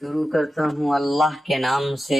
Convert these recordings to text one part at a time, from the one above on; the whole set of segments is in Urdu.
شروع کرتا ہوں اللہ کے نام سے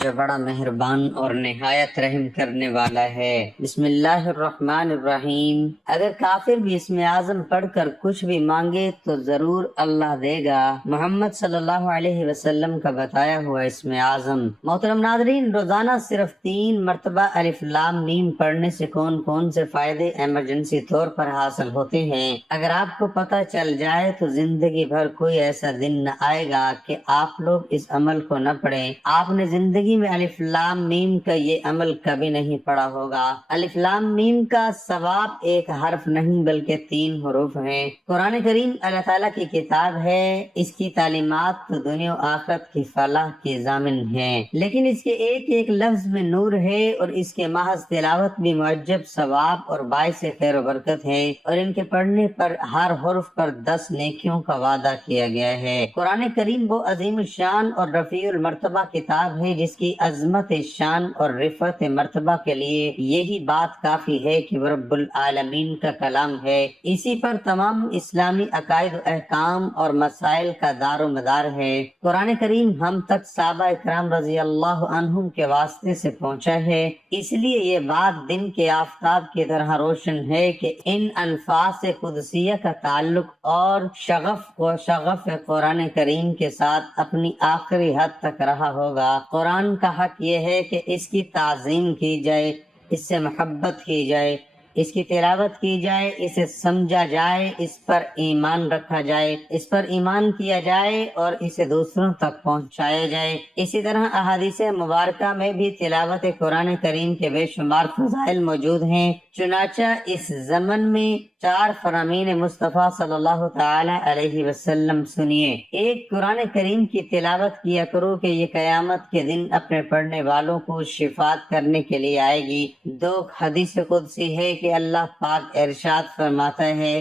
جو بڑا مہربان اور نہایت رحم کرنے والا ہے۔ بسم اللہ الرحمن الرحیم۔ اگر کافر بھی اسم اعظم پڑھ کر کچھ بھی مانگے تو ضرور اللہ دے گا۔ محمد صلی اللہ علیہ وسلم کا بتایا ہوا اسم اعظم۔ محترم ناظرین، روزانہ صرف 3 مرتبہ الف لام میم پڑھنے سے کون کون سے فائدے ایمرجنسی طور پر حاصل ہوتے ہیں، اگر آپ کو پتہ چل جائے تو زندگی بھر کوئی ایسا دن نہ آئے گا کہ آپ لوگ اس عمل کو نہ پڑھیں۔ آپ نے زندگی میں الف لام میم کا یہ عمل کبھی نہیں پڑھا ہوگا۔ الف لام میم کا ثواب ایک حرف نہیں بلکہ 3 حروف ہیں۔ قرآن کریم اللہ تعالیٰ کی کتاب ہے، اس کی تعلیمات تو دنیا و آخرت کی فلاح کی ضامن ہیں، لیکن اس کے ایک ایک لفظ میں نور ہے اور اس کے محض تلاوت بھی معجب ثواب اور باعث خیر و برکت ہے، اور ان کے پڑھنے پر ہر حرف پر 10 نیکیوں کا وعدہ کیا گیا ہے۔ قرآن کریم وہ عظیم الشان اور رفیع المرتبہ کتاب ہے جس کی عظمت شان اور رفعت مرتبہ کے لیے یہی بات کافی ہے کہ وہ رب العالمین کا کلام ہے۔ اسی پر تمام اسلامی عقائد و احکام اور مسائل کا دار و مدار ہے۔ قرآن کریم ہم تک صحابہ اکرام رضی اللہ عنہم کے واسطے سے پہنچا ہے، اس لیے یہ بات دن کے آفتاب کی طرح روشن ہے کہ ان الفاظ قدسیہ کا تعلق اور شغف قرآن کریم کے ساتھ اپنی آخری حد تک رہا ہوگا۔ قرآن کا حق یہ ہے کہ اس کی تعظیم کی جائے، اس سے محبت کی جائے، اس کی تلاوت کی جائے، اسے سمجھا جائے، اس پر ایمان رکھا جائے، اس پر ایمان کیا جائے اور اسے دوسروں تک پہنچایا جائے۔ اسی طرح احادیث مبارکہ میں بھی تلاوت قرآن کریم کے بے شمار فضائل موجود ہیں۔ چنانچہ اس زمن میں 4 فرامین مصطفیٰ صلی اللہ تعالی علیہ وسلم سنیے۔ ایک، قرآن کریم کی تلاوت کیا کرو کہ یہ قیامت کے دن اپنے پڑھنے والوں کو شفاعت کرنے کے لیے آئے گی۔ 2، حدیث قدسی ہے کہ اللہ پاک ارشاد فرماتا ہے،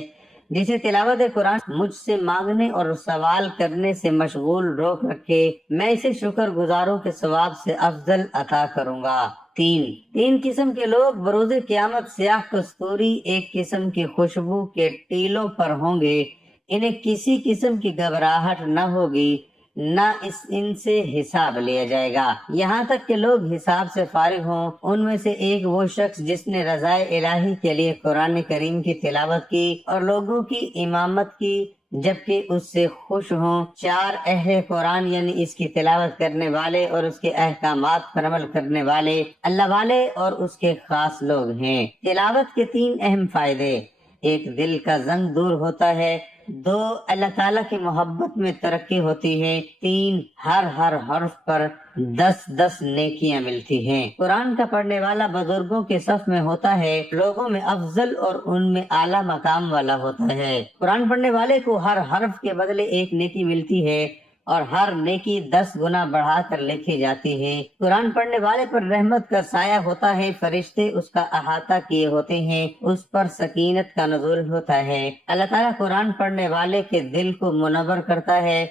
جسے تلاوت قرآن مجھ سے مانگنے اور سوال کرنے سے مشغول روک رکھے، میں اسے شکر گزاروں کے ثواب سے افضل عطا کروں گا۔ 3 قسم کے لوگ بروز قیامت سیاہ کستوری ایک قسم کی خوشبو کے ٹیلوں پر ہوں گے، انہیں کسی قسم کی گھبراہٹ نہ ہوگی، نہ ان سے حساب لیا جائے گا، یہاں تک کہ لوگ حساب سے فارغ ہوں۔ ان میں سے ایک وہ شخص جس نے رضائے الہی کے لیے قرآن کریم کی تلاوت کی اور لوگوں کی امامت کی جبکہ اس سے خوش ہوں۔ 4، اہل قرآن یعنی اس کی تلاوت کرنے والے اور اس کے احکامات پر عمل کرنے والے اللہ والے اور اس کے خاص لوگ ہیں۔ تلاوت کے 3 اہم فائدے: 1، دل کا زنگ دور ہوتا ہے۔ 2، اللہ تعالیٰ کی محبت میں ترقی ہوتی ہے۔ 3، ہر حرف پر 10 نیکیاں ملتی ہیں۔ قرآن کا پڑھنے والا بزرگوں کے صف میں ہوتا ہے، لوگوں میں افضل اور ان میں اعلیٰ مقام والا ہوتا ہے۔ قرآن پڑھنے والے کو ہر حرف کے بدلے 1 نیکی ملتی ہے اور ہر نیکی 10 گنا بڑھا کر لکھی جاتی ہے۔ قرآن پڑھنے والے پر رحمت کا سایہ ہوتا ہے، فرشتے اس کا احاطہ کیے ہوتے ہیں، اس پر سکینت کا نزول ہوتا ہے۔ اللہ تعالیٰ قرآن پڑھنے والے کے دل کو منور کرتا ہے،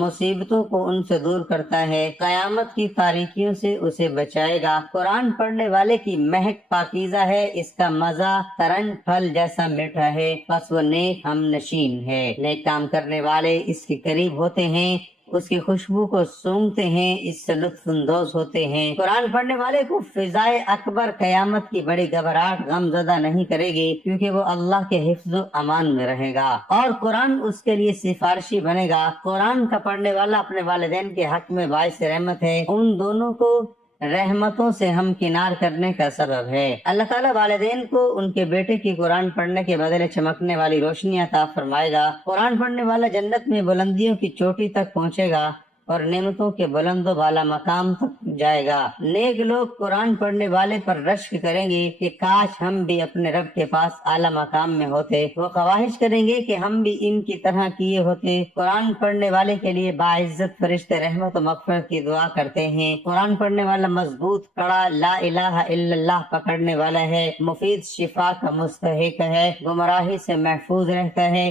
مصیبتوں کو ان سے دور کرتا ہے، قیامت کی تاریکیوں سے اسے بچائے گا۔ قرآن پڑھنے والے کی مہک پاکیزہ ہے، اس کا مزہ ترنج پھل جیسا میٹھا ہے، بس وہ نیک ہم نشین ہے۔ نیک کام کرنے والے اس کے قریب ہوتے ہیں، اس کی خوشبو کو سونگھتے ہیں، اس سے لطف اندوز ہوتے ہیں۔ قرآن پڑھنے والے کو فضائے اکبر قیامت کی بڑی گھبراہٹ غم زدہ نہیں کرے گی، کیونکہ وہ اللہ کے حفظ و امان میں رہے گا اور قرآن اس کے لیے سفارشی بنے گا۔ قرآن کا پڑھنے والا اپنے والدین کے حق میں باعث رحمت ہے، ان دونوں کو رحمتوں سے ہمکنار کرنے کا سبب ہے۔ اللہ تعالیٰ والدین کو ان کے بیٹے کی قرآن پڑھنے کے بدلے چمکنے والی روشنی عطا فرمائے گا۔ قرآن پڑھنے والا جنت میں بلندیوں کی چوٹی تک پہنچے گا اور نعمتوں کے بلند و بالا مقام تک جائے گا۔ نیک لوگ قرآن پڑھنے والے پر رشک کریں گے کہ کاش ہم بھی اپنے رب کے پاس اعلیٰ مقام میں ہوتے، وہ خواہش کریں گے کہ ہم بھی ان کی طرح کیے ہوتے۔ قرآن پڑھنے والے کے لیے باعزت فرشتے رحمت و مغفرت کی دعا کرتے ہیں۔ قرآن پڑھنے والا مضبوط کڑا لا الہ الا اللہ پکڑنے والا ہے، مفید شفا کا مستحق ہے، گمراہی سے محفوظ رہتا ہے،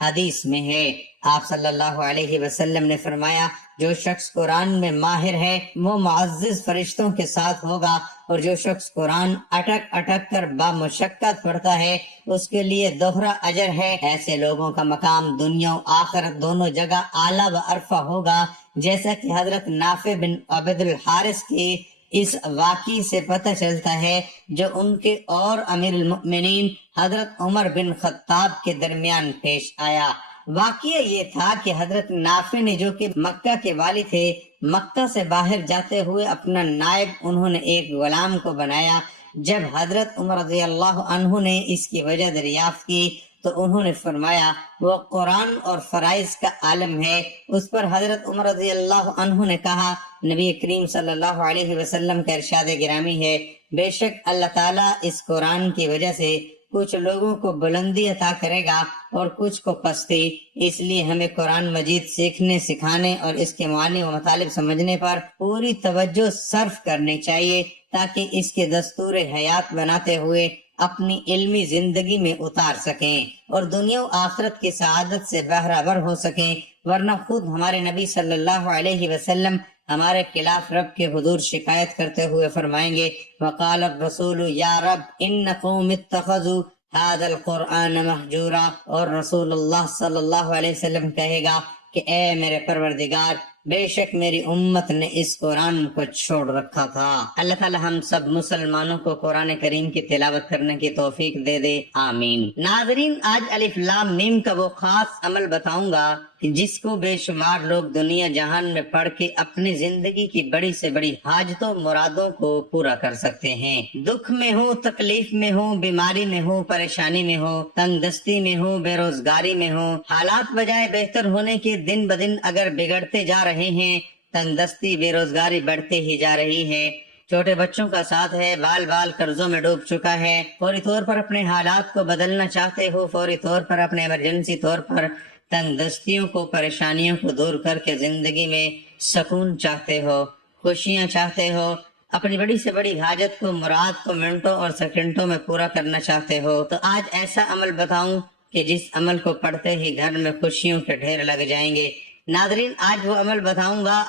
حدیث میں ہے آپ صلی اللہ علیہ وسلم نے فرمایا جو شخص قرآن میں ماہر ہے وہ معزز فرشتوں کے ساتھ ہوگا، اور جو شخص قرآن اٹک اٹک کر بامشقت پڑھتا ہے اس کے لیے دوہرا اجر ہے۔ ایسے لوگوں کا مقام دنیا و آخرت دونوں جگہ اعلیٰ و عرفہ ہوگا، جیسا کہ حضرت نافع بن عبد الحارث کی اس واقعے سے پتہ چلتا ہے جو ان کے اور امیر المؤمنین حضرت عمر بن خطاب کے درمیان پیش آیا۔ واقعہ یہ تھا کہ حضرت نافع نے جو کہ مکہ کے والی تھے، مکہ سے باہر جاتے ہوئے اپنا نائب انہوں نے ایک غلام کو بنایا۔ جب حضرت عمر رضی اللہ عنہ نے اس کی وجہ دریافت کی تو انہوں نے فرمایا وہ قرآن اور فرائض کا عالم ہے۔ اس پر حضرت عمر رضی اللہ عنہ نے کہا نبی کریم صلی اللہ علیہ وسلم کا ارشاد گرامی ہے بے شک اللہ تعالیٰ اس قرآن کی وجہ سے کچھ لوگوں کو بلندی عطا کرے گا اور کچھ کو پستی، اس لیے ہمیں قرآن مجید سیکھنے سکھانے اور اس کے معنی و مطالب سمجھنے پر پوری توجہ صرف کرنی چاہیے تاکہ اس کے دستور حیات بناتے ہوئے اپنی علمی زندگی میں اتار سکیں اور دنیا و آخرت کی سعادت سے بہرہ ہو سکیں، ورنہ خود ہمارے نبی صلی اللہ علیہ وسلم ہمارے خلاف رب کے حضور شکایت کرتے ہوئے فرمائیں گے وقال الرسول یا رب ان قوم اتخذوا هذا القرآن مہجورا، اور رسول اللہ صلی اللہ علیہ وسلم کہے گا کہ اے میرے پروردگار بے شک میری امت نے اس قرآن کو چھوڑ رکھا تھا۔ اللہ تعالی ہم سب مسلمانوں کو قرآن کریم کی تلاوت کرنے کی توفیق دے دے، آمین۔ ناظرین آج الف لام میم کا وہ خاص عمل بتاؤں گا کہ جس کو بے شمار لوگ دنیا جہان میں پڑھ کے اپنی زندگی کی بڑی سے بڑی حاجتوں مرادوں کو پورا کر سکتے ہیں۔ دکھ میں ہو، تکلیف میں ہو، بیماری میں ہو، پریشانی میں ہو، تنگ دستی میں ہو، بے روزگاری میں ہو، حالات بجائے بہتر ہونے کے دن بدن اگر بگڑتے جا رہے ہیں، تنگ دستی بے روزگاری بڑھتے ہی جا رہی ہے، چھوٹے بچوں کا ساتھ ہے، بال بال قرضوں میں ڈوب چکا ہے، فوری طور پر اپنے حالات کو بدلنا چاہتے ہو، فوری طور پر اپنے ایمرجنسی طور پر تنگ دستیوں کو، پریشانیوں کو دور کر کے زندگی میں سکون چاہتے ہو، خوشیاں چاہتے ہو، اپنی بڑی سے بڑی حاجت کو، مراد کو منٹوں اور سیکنڈوں میں پورا کرنا چاہتے ہو، تو آج ایسا عمل بتاؤں کہ جس عمل کو پڑھتے ہی گھر میں خوشیوں کے ڈھیر لگ جائیں گے۔ ناظرین آج وہ عمل بتاؤں گا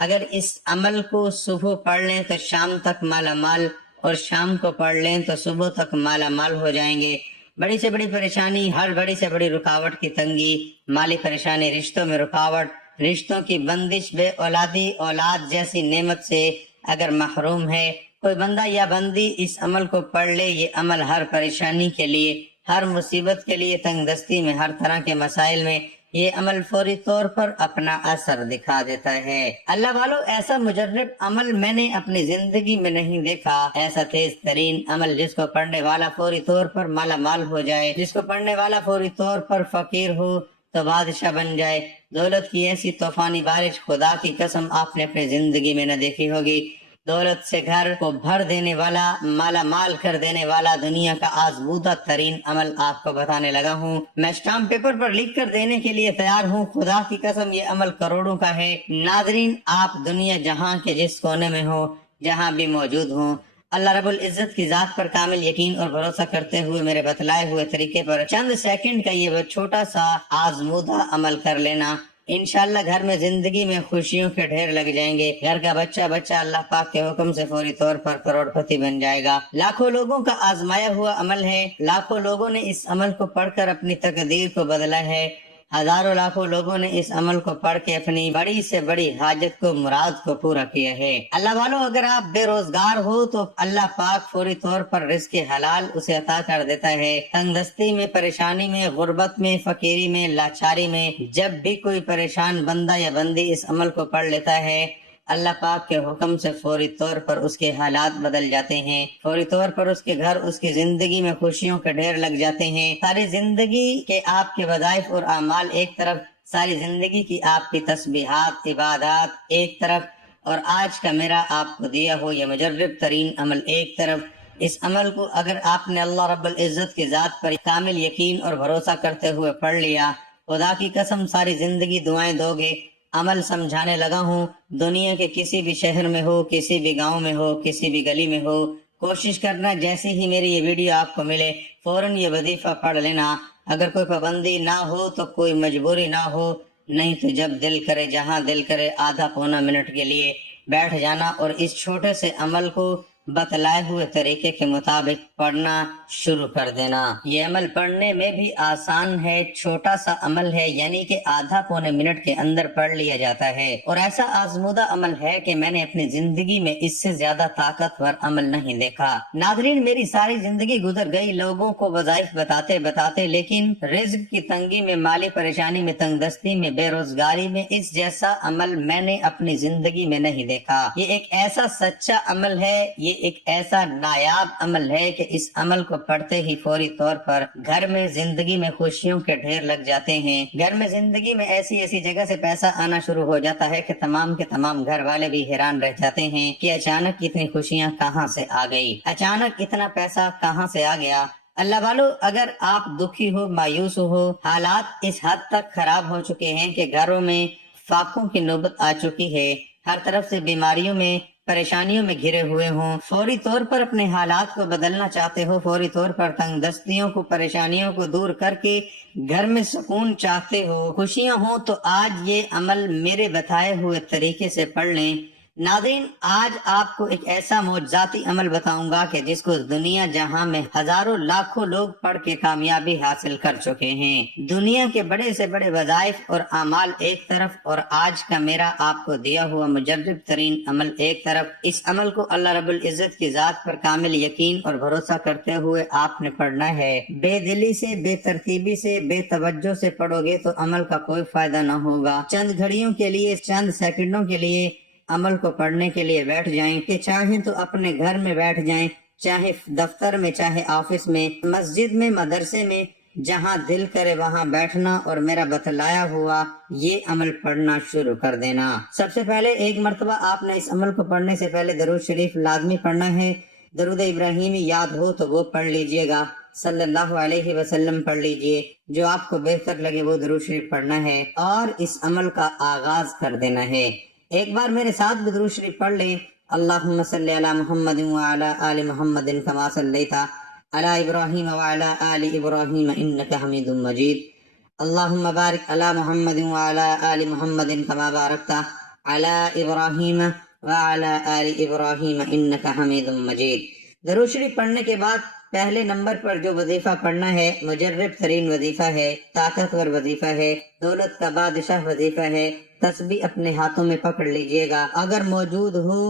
اگر اس عمل کو صبح پڑھ لیں تو شام تک مالا مال، اور شام کو پڑھ لیں تو صبح تک مالا مال ہو جائیں گے۔ بڑی سے بڑی پریشانی، ہر بڑی سے بڑی رکاوٹ کی تنگی، مالی پریشانی، رشتوں میں رکاوٹ، رشتوں کی بندش، بے اولادی، اولاد جیسی نعمت سے اگر محروم ہے کوئی بندہ یا بندی، اس عمل کو پڑھ لے۔ یہ عمل ہر پریشانی کے لیے، ہر مصیبت کے لیے، تنگ دستی میں، ہر طرح کے مسائل میں یہ عمل فوری طور پر اپنا اثر دکھا دیتا ہے۔ اللہ والو ایسا مجرب عمل میں نے اپنی زندگی میں نہیں دیکھا، ایسا تیز ترین عمل جس کو پڑھنے والا فوری طور پر مالا مال ہو جائے، جس کو پڑھنے والا فوری طور پر فقیر ہو تو بادشاہ بن جائے۔ دولت کی ایسی طوفانی بارش خدا کی قسم آپ نے اپنی زندگی میں نہ دیکھی ہوگی۔ دولت سے گھر کو بھر دینے والا، مالا مال کر دینے والا دنیا کا آزمودہ ترین عمل آپ کو بتانے لگا ہوں۔ میں اسٹامپ پیپر پر لکھ کر دینے کے لیے تیار ہوں، خدا کی قسم یہ عمل کروڑوں کا ہے۔ ناظرین آپ دنیا جہاں کے جس کونے میں ہو، جہاں بھی موجود ہوں، اللہ رب العزت کی ذات پر کامل یقین اور بھروسہ کرتے ہوئے میرے بتلائے ہوئے طریقے پر چند سیکنڈ کا یہ چھوٹا سا آزمودہ عمل کر لینا، انشاءاللہ گھر میں زندگی میں خوشیوں کے ڈھیر لگ جائیں گے۔ گھر کا بچہ اللہ پاک کے حکم سے فوری طور پر کروڑ پتی بن جائے گا۔ لاکھوں لوگوں کا آزمایا ہوا عمل ہے، لاکھوں لوگوں نے اس عمل کو پڑھ کر اپنی تقدیر کو بدلا ہے، ہزاروں لاکھوں لوگوں نے اس عمل کو پڑھ کے اپنی بڑی سے بڑی حاجت کو، مراد کو پورا کیا ہے۔ اللہ والو اگر آپ بے روزگار ہو تو اللہ پاک فوری طور پر رزق حلال اسے عطا کر دیتا ہے۔ تنگ دستی میں، پریشانی میں، غربت میں، فقیری میں، لاچاری میں جب بھی کوئی پریشان بندہ یا بندی اس عمل کو پڑھ لیتا ہے، اللہ پاک کے حکم سے فوری طور پر اس کے حالات بدل جاتے ہیں، فوری طور پر اس کے گھر، اس کی زندگی میں خوشیوں کے ڈھیر لگ جاتے ہیں۔ ساری زندگی کے آپ کے وظائف اور اعمال ایک طرف، ساری زندگی کی آپ کی تسبیحات، عبادات ایک طرف، اور آج کا میرا آپ کو دیا ہو یہ مجرب ترین عمل ایک طرف۔ اس عمل کو اگر آپ نے اللہ رب العزت کی ذات پر کامل یقین اور بھروسہ کرتے ہوئے پڑھ لیا، خدا کی قسم ساری زندگی دعائیں دو گے۔ عمل سمجھانے لگا ہوں، دنیا کے کسی بھی شہر میں ہو، کسی بھی گاؤں میں ہو، کسی بھی گلی میں ہو، کوشش کرنا جیسے ہی میری یہ ویڈیو آپ کو ملے فوراً یہ وظیفہ پڑھ لینا۔ اگر کوئی پابندی نہ ہو تو کوئی مجبوری نہ ہو، نہیں تو جب دل کرے جہاں دل کرے آدھا پونا منٹ کے لیے بیٹھ جانا اور اس چھوٹے سے عمل کو بتلائے ہوئے طریقے کے مطابق پڑھنا شروع کر دینا۔ یہ عمل پڑھنے میں بھی آسان ہے، چھوٹا سا عمل ہے، یعنی کہ آدھا پونے منٹ کے اندر پڑھ لیا جاتا ہے، اور ایسا آزمودہ عمل ہے کہ میں نے اپنی زندگی میں اس سے زیادہ طاقتور عمل نہیں دیکھا۔ ناظرین، میری ساری زندگی گزر گئی لوگوں کو وظائف بتاتے بتاتے، لیکن رزق کی تنگی میں، مالی پریشانی میں، تنگ دستی میں، بے روزگاری میں اس جیسا عمل میں نے اپنی زندگی میں نہیں دیکھا۔ یہ ایک ایسا سچا عمل ہے، یہ ایک ایسا نایاب عمل ہے کہ اس عمل کو پڑھتے ہی فوری طور پر گھر میں زندگی میں خوشیوں کے ڈھیر لگ جاتے ہیں۔ گھر میں زندگی میں ایسی ایسی جگہ سے پیسہ آنا شروع ہو جاتا ہے کہ تمام کے تمام گھر والے بھی حیران رہ جاتے ہیں کہ اچانک اتنی خوشیاں کہاں سے آ گئی، اچانک اتنا پیسہ کہاں سے آ گیا۔ اللہ والو، اگر آپ دکھی ہو، مایوس ہو، حالات اس حد تک خراب ہو چکے ہیں کہ گھروں میں فاقوں کی نوبت آ چکی ہے، ہر طرف سے بیماریوں میں، پریشانیوں میں گھرے ہوئے ہوں، فوری طور پر اپنے حالات کو بدلنا چاہتے ہو، فوری طور پر تنگ دستیوں کو، پریشانیوں کو دور کر کے گھر میں سکون چاہتے ہو، خوشیاں ہوں، تو آج یہ عمل میرے بتائے ہوئے طریقے سے پڑھ لیں۔ ناظرین، آج آپ کو ایک ایسا معجزاتی عمل بتاؤں گا کہ جس کو دنیا جہاں میں ہزاروں لاکھوں لوگ پڑھ کے کامیابی حاصل کر چکے ہیں۔ دنیا کے بڑے سے بڑے وظائف اور اعمال ایک طرف، اور آج کا میرا آپ کو دیا ہوا مجرب ترین عمل ایک طرف۔ اس عمل کو اللہ رب العزت کی ذات پر کامل یقین اور بھروسہ کرتے ہوئے آپ نے پڑھنا ہے۔ بے دلی سے، بے ترتیبی سے، بے توجہ سے پڑھو گے تو عمل کا کوئی فائدہ نہ ہوگا۔ چند گھڑیوں کے لیے، چند سیکنڈوں کے لیے عمل کو پڑھنے کے لیے بیٹھ جائیں، کہ چاہیں تو اپنے گھر میں بیٹھ جائیں، چاہے دفتر میں، چاہے آفس میں، مسجد میں، مدرسے میں، جہاں دل کرے وہاں بیٹھنا اور میرا بتلایا ہوا یہ عمل پڑھنا شروع کر دینا۔ سب سے پہلے ایک مرتبہ آپ نے اس عمل کو پڑھنے سے پہلے درود شریف لازمی پڑھنا ہے۔ درود ابراہیمی یاد ہو تو وہ پڑھ لیجئے گا، صلی اللہ علیہ وسلم پڑھ لیجئے، جو آپ کو بہتر لگے وہ درود شریف پڑھنا ہے، اور اس عمل کا آغاز کر دینا ہے۔ ایک بار میرے ساتھ بھی درود شریف پڑھ لیں۔ اللہم صلی علی محمد وعلی آل محمد کما صلیت علی ابراہیم وعلی آل ابراہیم انک حمید مجید۔ اللہم بارک علی محمد وعلی آل محمد کما بارکت علی ابراہیم وعلی آل ابراہیم انک حمید مجید۔ درود شریف پڑھنے کے بعد پہلے نمبر پر جو وظیفہ پڑھنا ہے مجرب ترین وظیفہ ہے، طاقتور وظیفہ ہے، دولت کا بادشاہ وظیفہ ہے۔ تسبیح اپنے ہاتھوں میں پکڑ لیجئے گا، اگر موجود ہو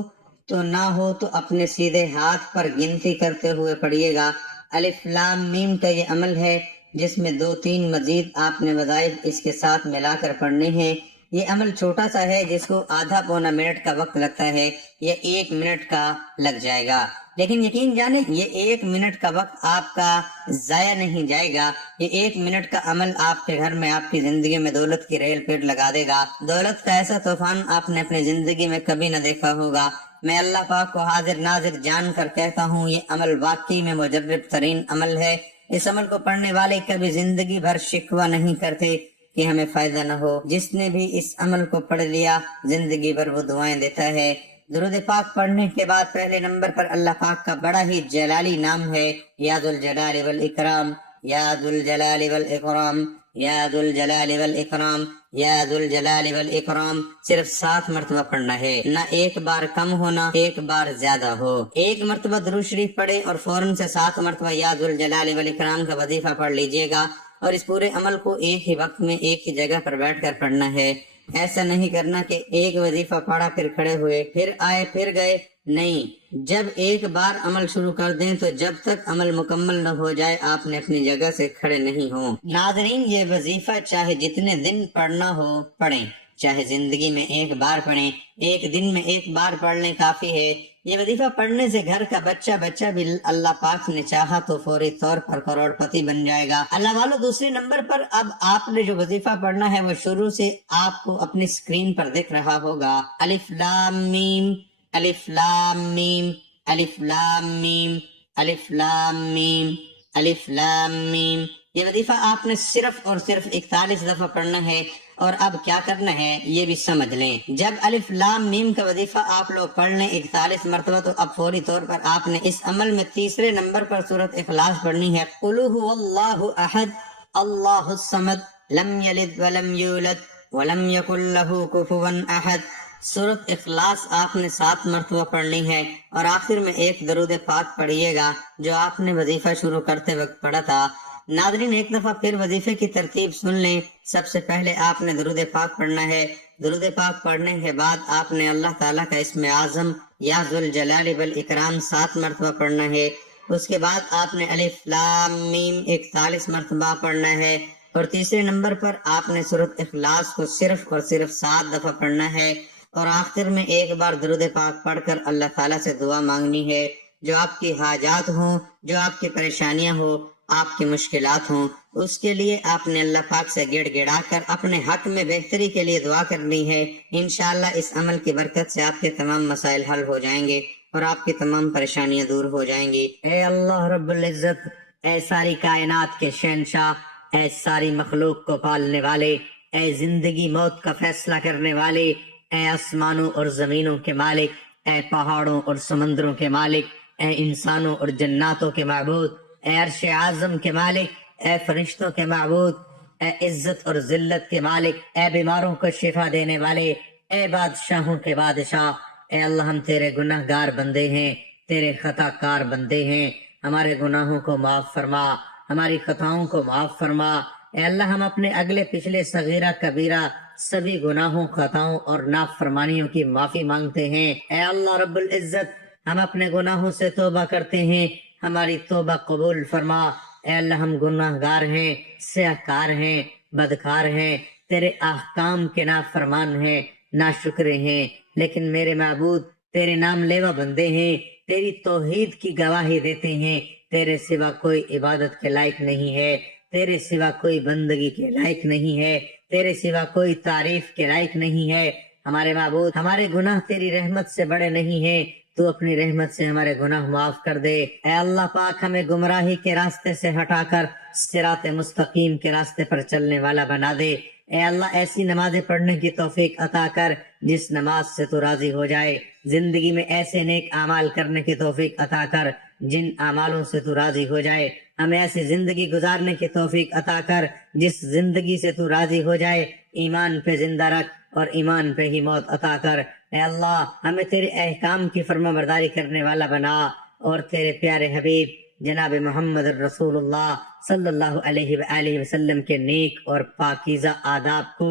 تو نہ ہو تو اپنے سیدھے ہاتھ پر گنتی کرتے ہوئے پڑھیے گا۔ الف لام میم کا یہ عمل ہے جس میں 2-3 مزید آپ نے وظائف اس کے ساتھ ملا کر پڑھنے ہیں۔ یہ عمل چھوٹا سا ہے جس کو آدھا پونا منٹ کا وقت لگتا ہے، یہ 1 منٹ کا لگ جائے گا، لیکن یقین جانیں یہ 1 منٹ کا وقت آپ کا ضائع نہیں جائے گا۔ یہ 1 منٹ کا عمل آپ کے گھر میں، آپ کی زندگی میں دولت کی ریل پیٹ لگا دے گا۔ دولت کا ایسا طوفان آپ نے اپنی زندگی میں کبھی نہ دیکھا ہوگا۔ میں اللہ پاک کو حاضر ناظر جان کر کہتا ہوں، یہ عمل واقعی میں مجرب ترین عمل ہے۔ اس عمل کو پڑھنے والے کبھی زندگی بھر شکوہ نہیں کرتے کہ ہمیں فائدہ نہ ہو۔ جس نے بھی اس عمل کو پڑھ لیا زندگی بھر وہ دعائیں دیتا ہے۔ درود پاک پڑھنے کے بعد پہلے نمبر پر اللہ پاک کا بڑا ہی جلالی نام ہے، یا ذو الجلال والاکرام، یا ذو الجلال والاکرام، یا ذو الجلال والاکرام، یا ذو الجلال والاکرام۔ صرف 7 مرتبہ پڑھنا ہے، نہ ایک بار کم ہونا، ایک بار زیادہ ہو۔ ایک مرتبہ درود شریف پڑھے اور فوراً سے 7 مرتبہ یا ذو الجلال والاکرام کا وظیفہ پڑھ لیجئے گا، اور اس پورے عمل کو ایک ہی وقت میں ایک ہی جگہ پر بیٹھ کر پڑھنا ہے۔ ایسا نہیں کرنا کہ ایک وظیفہ پڑھا پھر کھڑے ہوئے، پھر آئے پھر گئے، نہیں۔ جب ایک بار عمل شروع کر دیں تو جب تک عمل مکمل نہ ہو جائے آپ نے اپنی جگہ سے کھڑے نہیں ہوں۔ ناظرین، یہ وظیفہ چاہے جتنے دن پڑھنا ہو پڑھیں، چاہے زندگی میں ایک بار پڑھیں، ایک دن میں ایک بار پڑھ لیں کافی ہے۔ یہ وظیفہ پڑھنے سے گھر کا بچہ بھی اللہ پاک نے چاہا تو فوری طور پر کروڑ پتی بن جائے گا۔ اللہ والو، دوسرے نمبر پر اب آپ نے جو وظیفہ پڑھنا ہے وہ شروع سے آپ کو اپنی سکرین پر دکھ رہا ہوگا۔ الف لام میم، الف لام میم، الف لام میم، الف لام میم، الف لام میم۔ یہ وظیفہ آپ نے صرف اور صرف 41 دفعہ پڑھنا ہے، اور اب کیا کرنا ہے یہ بھی سمجھ لیں۔ جب الف لام میم کا وظیفہ آپ لوگ پڑھ لیں 41 مرتبہ، تو اب فوری طور پر آپ نے اس عمل میں تیسرے نمبر پر سورۃ اخلاص پڑھنی ہے۔ قل هو اللہ احد اللہ الصمد لم یلد ولم یولد ولم یکن لہ کفوا احد۔ سورۃ اخلاص آپ نے 7 مرتبہ پڑھنی ہے اور آخر میں ایک درود پاک پڑھیے گا جو آپ نے وظیفہ شروع کرتے وقت پڑھا تھا۔ ناظرین ایک دفعہ پھر وظیفے کی ترتیب سن لیں۔ سب سے پہلے آپ نے درود پاک پڑھنا ہے۔ درود پاک پڑھنے کے بعد آپ نے اللہ تعالیٰ کا اسم اعظم یا ذوالجلال والاکرام 7 مرتبہ پڑھنا ہے۔ اس کے بعد آپ نے الف لام میم 41 مرتبہ پڑھنا ہے، اور تیسرے نمبر پر آپ نے سورۃ اخلاص کو صرف اور صرف 7 دفعہ پڑھنا ہے، اور آخر میں ایک بار درود پاک پڑھ کر اللہ تعالیٰ سے دعا مانگنی ہے۔ جو آپ کی حاجات ہوں، جو آپ کی پریشانیاں ہوں، آپ کی مشکلات ہوں، اس کے لیے آپ نے اللہ پاک سے گڑ گڑا کر اپنے حق میں بہتری کے لیے دعا کرنی ہے۔ انشاءاللہ اس عمل کی برکت سے آپ کے تمام مسائل حل ہو جائیں گے اور آپ کی تمام پریشانیاں دور ہو جائیں گی۔ اے اللہ رب العزت، اے ساری کائنات کے شہنشاہ، اے ساری مخلوق کو پالنے والے، اے زندگی موت کا فیصلہ کرنے والے، اے آسمانوں اور زمینوں کے مالک، اے پہاڑوں اور سمندروں کے مالک، اے انسانوں اور جناتوں کے معبود، اے عرش اعظم کے مالک، اے فرشتوں کے معبود، اے عزت اور ذلت کے مالک، اے بیماروں کو شفا دینے والے، اے بادشاہوں کے بادشاہ، اے اللہ ہم تیرے گناہ گار بندے ہیں، تیرے خطا کار بندے ہیں، ہمارے گناہوں کو معاف فرما، ہماری خطاؤں کو معاف فرما۔ اے اللہ ہم اپنے اگلے پچھلے صغیرہ کبیرہ سبھی گناہوں، خطاؤں اور نافرمانیوں کی معافی مانگتے ہیں۔ اے اللہ رب العزت، ہم اپنے گناہوں سے توبہ کرتے ہیں، ہماری توبہ قبول فرما۔ اے اللہ ہم گناہ گار ہیں، سیاہ کار ہیں، بدکار ہیں، تیرے احکام کے نافرمان ہیں، ناشکرے ہیں، لیکن میرے معبود تیرے نام لیوا بندے ہیں، تیری توحید کی گواہی دیتے ہیں۔ تیرے سوا کوئی عبادت کے لائق نہیں ہے، تیرے سوا کوئی بندگی کے لائق نہیں ہے، تیرے سوا کوئی تعریف کے لائق نہیں ہے۔ ہمارے معبود، ہمارے گناہ تیری رحمت سے بڑے نہیں ہیں، تو اپنی رحمت سے ہمارے گناہ معاف کر دے۔ اے اللہ پاک، ہمیں گمراہی کے راستے سے ہٹا کر صراط مستقیم کے راستے پر چلنے والا بنا دے۔ اے اللہ ایسی نمازیں پڑھنے کی توفیق عطا کر جس نماز سے تو راضی ہو جائے، زندگی میں ایسے نیک اعمال کرنے کی توفیق عطا کر جن اعمالوں سے تو راضی ہو جائے، ہمیں ایسی زندگی گزارنے کی توفیق عطا کر جس زندگی سے تو راضی ہو جائے، ایمان پہ زندہ رکھ اور ایمان پہ ہی موت عطا کر۔ اے اللہ ہمیں تیرے احکام کی فرما برداری کرنے والا بنا، اور تیرے پیارے حبیب جناب محمد رسول اللہ صلی اللہ علیہ وآلہ وسلم کے نیک اور پاکیزہ آداب کو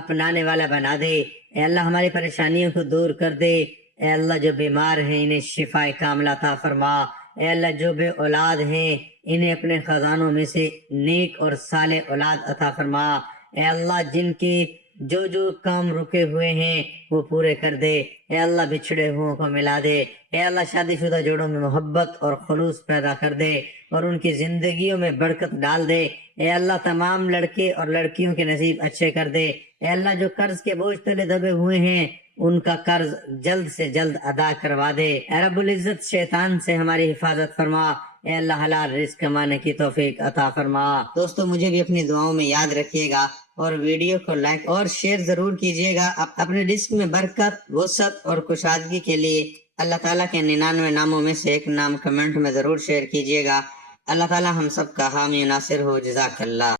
اپنانے والا بنا دے۔ اے اللہ ہماری پریشانیوں کو دور کر دے۔ اے اللہ جو بیمار ہیں انہیں شفا کاملہ عطا فرما۔ اے اللہ جو بے اولاد ہیں انہیں اپنے خزانوں میں سے نیک اور صالح اولاد عطا فرما۔ اے اللہ جن کی جو کام رکے ہوئے ہیں وہ پورے کر دے۔ اے اللہ بچھڑے ہوئوں کو ملا دے۔ اے اللہ شادی شدہ جوڑوں میں محبت اور خلوص پیدا کر دے اور ان کی زندگیوں میں برکت ڈال دے۔ اے اللہ تمام لڑکے اور لڑکیوں کے نصیب اچھے کر دے۔ اے اللہ جو قرض کے بوجھ تلے دبے ہوئے ہیں ان کا قرض جلد سے جلد ادا کروا دے۔ اے رب العزت شیطان سے ہماری حفاظت فرما۔ اے اللہ حلال رزق کمانے کی توفیق عطا فرما۔ دوستو مجھے بھی اپنی دعاؤں میں یاد رکھیے گا اور ویڈیو کو لائک اور شیئر ضرور کیجیے گا۔ اپنے رزق میں برکت، وسعت اور کشادگی کے لیے اللہ تعالیٰ کے 99 ناموں میں سے ایک نام کمنٹ میں ضرور شیئر کیجیے گا۔ اللہ تعالیٰ ہم سب کا حامی و ناصر ہو۔ جزاک اللہ۔